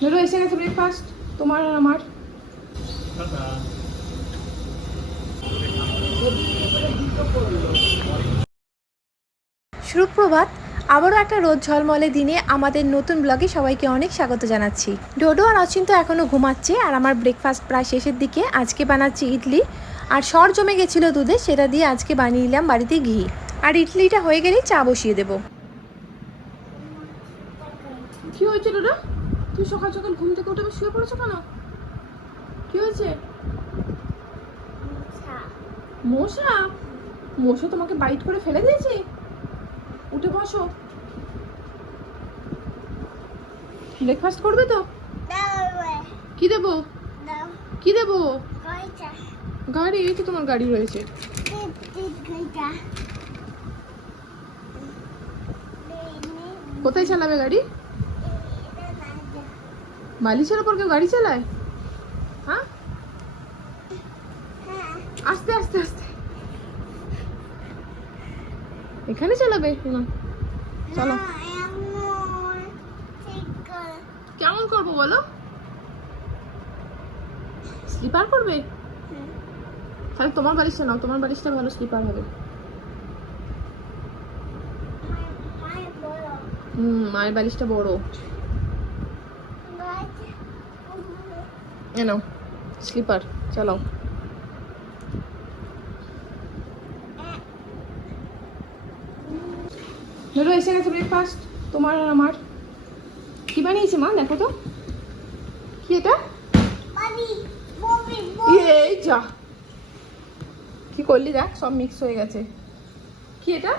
ধরো এসে গেছে ব্রেকফাস্ট তোমার আর আমার। সুপ্রভাত আবারও একটা রোদ ঝলমলে দিনে আমাদের নতুন ব্লগে সবাইকে অনেক স্বাগত জানাচ্ছি। ডোডো আর অচিন্ত এখনও ঘুমাচ্ছে আর আমার ব্রেকফাস্ট প্রায় শেষের দিকে আজকে বানাচ্ছি ইডলি। আর সর জমে গেছিল দুধে সেটা দিয়ে আজকে বানিয়ে নিলাম বাড়িতে ঘি। আর ইডলিটা হয়ে গেলেই চা বসিয়ে দেবো। কি হয়েছে তুই সকাল সকাল ঘুম থেকে উঠে শুয়ে পড়েছো কেন? কি হয়েছে? মশা। মশা? তোমাকে বাইট করে ফেলে দিয়েছে? উঠে বসো। ব্রেকফাস্ট করবে তো? কি দেবো? কি দেবো? গাড়ি এই তো তোমার গাড়ি রয়েছে। কোথায় চালাবে গাড়ি? বালিশের ওপর কেউ গাড়ি চালায়? হ্যাঁ? আস্তে আস্তে আস্তে। এখানে চালাবে? না। চলো। কেমন করব বলো? স্লিপার করবে? তাহলে তোমার বালিশটা নাও তোমার বালিশটা ভালো স্লিপার হবে। হুম মায়ের বালিশটা বড়। এ নাও স্লিপার চালাও ধরো এসে গেছে ব্রেকফাস্ট তোমার আর আমার। কি বানিয়েছে মা? দেখো তো। কি এটা? এই যা। কি করলি দেখ সব মিক্স হয়ে গেছে। কি এটা?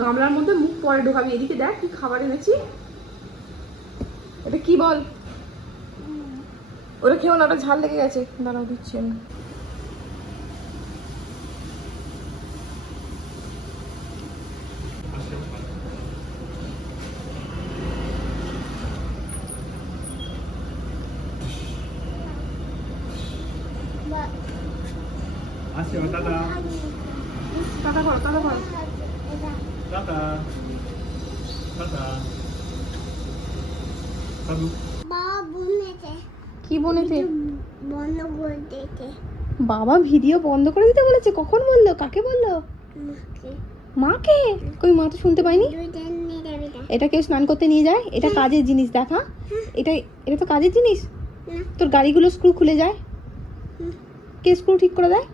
গামলার মধ্যে মুখ পরে ঢোকাবি। এদিকে দেখ কি খাবার এনেছি। এটা কি বল? ওটা খেয়েও না ওটা ঝাল লেগে গেছে। দাঁড়াও দিচ্ছি আমি। টাটা। করো টাটা করো। টাটা। কি বনেছে বাবা ভিডিও বন্ধ করে দিতে বলেছে। কখন বলল? কাকে বলল? মাকে। কই মা তো শুনতে পাইনি। এটা কেউ স্নান করতে নিয়ে যায়? এটা কাজের জিনিস দেখা এটা এটা তো কাজের জিনিস। তোর গাড়িগুলো স্ক্রু খুলে যায়। কে স্ক্রু ঠিক করে দেয়?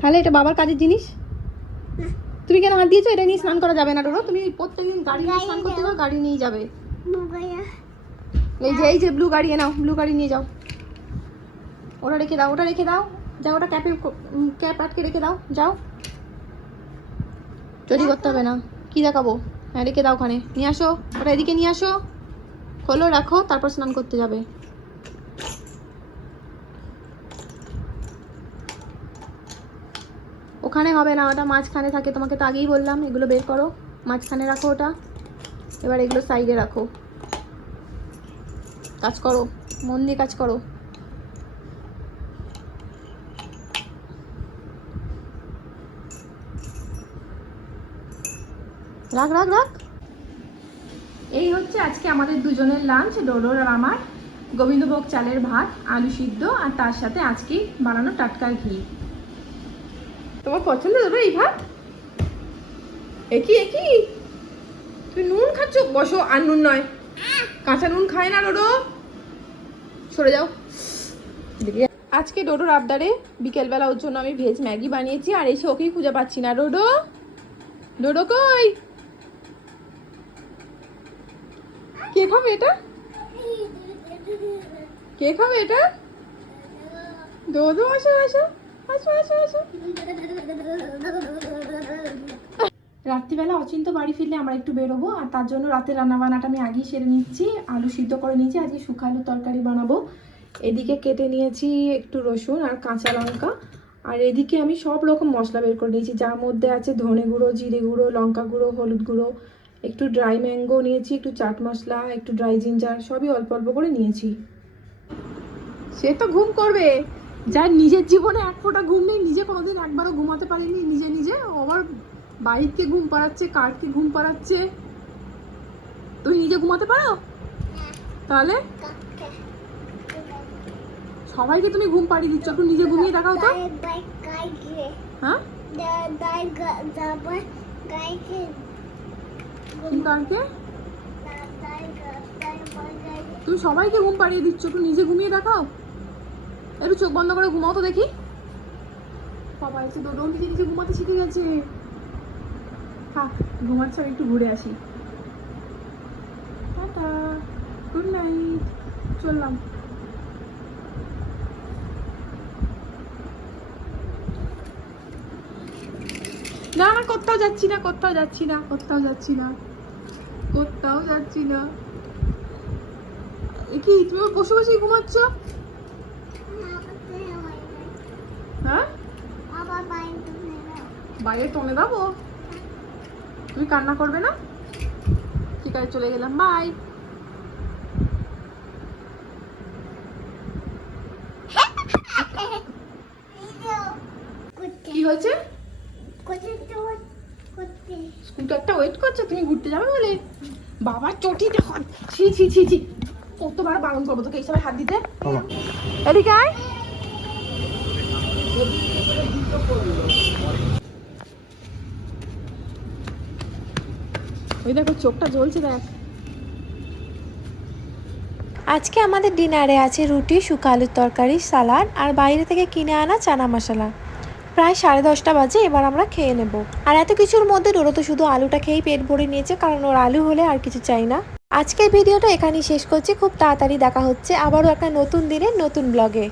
তাহলে এটা বাবার কাজের জিনিস? তুমি কেন হাত দিয়েছ? এটা নিয়ে স্নান করা যাবে না ডোরো তুমি প্রত্যেকদিন গাড়ি নিয়ে স্নান করতে গাড়ি নিয়ে যাবে। এই যে এই যে ব্লু গাড়ি নাও ব্লু গাড়ি নিয়ে যাও। ওটা রেখে দাও, ওটা রেখে দাও। যাও, ওটা ক্যাপে ক্যাপ আটকে রেখে দাও। যাও। চুরি করতে হবে না। কি দেখাবো? হ্যাঁ রেখে দাও ওখানে। নিয়ে আসো, ওটা এদিকে নিয়ে আসো। খোলো, রাখো, তারপর স্নান করতে যাবে। ওখানে হবে না, ওটা মাঝখানে থাকে। তোমাকে তো আগেই বললাম, এগুলো বের করো। মাঝখানে রাখো ওটা। এবার এগুলো সাইডে রাখো। কাজ করো, মন দিয়ে কাজ করো। রাখ রাখ রাখ। এই হচ্ছে আজকে আমাদের দুজনের লাঞ্চ ডোডোর আর আমার। গোবিন্দভোগ চালের ভাত, আলু সিদ্ধ, আর তার সাথে আজকে বানানো টাটকা ঘি। তোমার পছন্দ ডোডো এই ভাত? একই একই। তুই নুন খাচ্ছ? বসো, আর নুন নয়। কাঁচা নুন খায় না ডোডো সরে যাও। আজকে ডোডোর আবদারে বিকেলবেলা ওর জন্য আমি ভেজ ম্যাগি বানিয়েছি, আর এসে ওকেই খুঁজে পাচ্ছি না। ডোডো ডোডো কই? কে খাবে এটা? কে খাবে এটা? ডোডো আসো আসো। আসো আসো আসো। রাত্রিবেলা অচিন্ত বাড়ি ফিরলে আমরা একটু বেরোবো, আর তার জন্য রাতে রান্নাবান্নাটা আমি আগেই সেরে নিচ্ছি, আলু সিদ্ধ করে নিয়েছি, আজকে শুকা আলু তরকারি বানাবো। এদিকে কেটে নিয়েছি একটু রসুন আর কাঁচা লঙ্কা, আর এদিকে আমি সব রকম মশলা বের করে নিয়েছি, যার মধ্যে আছে ধনে গুঁড়ো, জিরে গুঁড়ো, লঙ্কা গুঁড়ো, হলুদ গুঁড়ো, একটু ড্রাই ম্যাঙ্গো নিয়েছি, একটু চাট মশলা, একটু ড্রাই জিঞ্জার সবই অল্প অল্প করে নিয়েছি। সে তো ঘুম করবে, যার নিজের জীবনে এক ফোঁটা ঘুম নেই, নিজে কোনোদিন একবারও ঘুমাতে পারেনি, নিজে নিজে ও বাইককে ঘুম পাড়াচ্ছে কারকে ঘুম পাড়াচ্ছে? তুমি নিজে ঘুমাতে পারো? তাহলে? সবাইকে তুমি ঘুম পাড়িয়ে দিচ্ছ একটু নিজে ঘুমিয়ে দেখাও তো। হ্যাঁ? কারকে? তুমি সবাইকে ঘুম পাড়িয়ে দিচ্ছ একটু নিজে ঘুমিয়ে দেখাও। একটু চোখ বন্ধ করে ঘুমাও তো দেখি। বাবা একটু নিজে নিজে ঘুমাতে শিখে গেছে। থাক ঘুমাচ্ছে আমি একটু ঘুরে আসি। টাটা গুড নাইট চললাম। না না কোথাও যাচ্ছি না কোথাও যাচ্ছি না কোথাও যাচ্ছি না কোথাও যাচ্ছি না। কি তুমি বসে বসেই ঘুমাচ্ছ? হ্যাঁ? বাইরে টনে দেবো তুমি কান্না করবে না? ঠিক আছে চলে গেলাম বাই কি হয়েছে? স্কুটারটা ওয়েট করছে তুমি ঘুরতে যাবে বলে? বাবার চটি দেখো। ছি ছি ছি ছি। কতবার বারণ করব তোকে এই সময় হাত দিতে. এদিকে আয়। ওই দেখো, চোখটা জ্বলছে দেখ। আজকে আমাদের ডিনারে আছে রুটি শুকা আলুর তরকারি, সালাড আর বাইরে থেকে কিনে আনা চানা মশলা। প্রায় সাড়ে দশটা বাজে, এবার আমরা খেয়ে নেব। আর এত কিছুর মধ্যে ডোরো তো শুধু আলুটা খেয়েই পেট ভরে নিয়েছে, কারণ ওর আলু হলে আর কিছু চাই না। আজকের ভিডিওটা এখানেই শেষ করছি, খুব তাড়াতাড়ি দেখা হচ্ছে আবারও একটা নতুন দিনের নতুন ব্লগে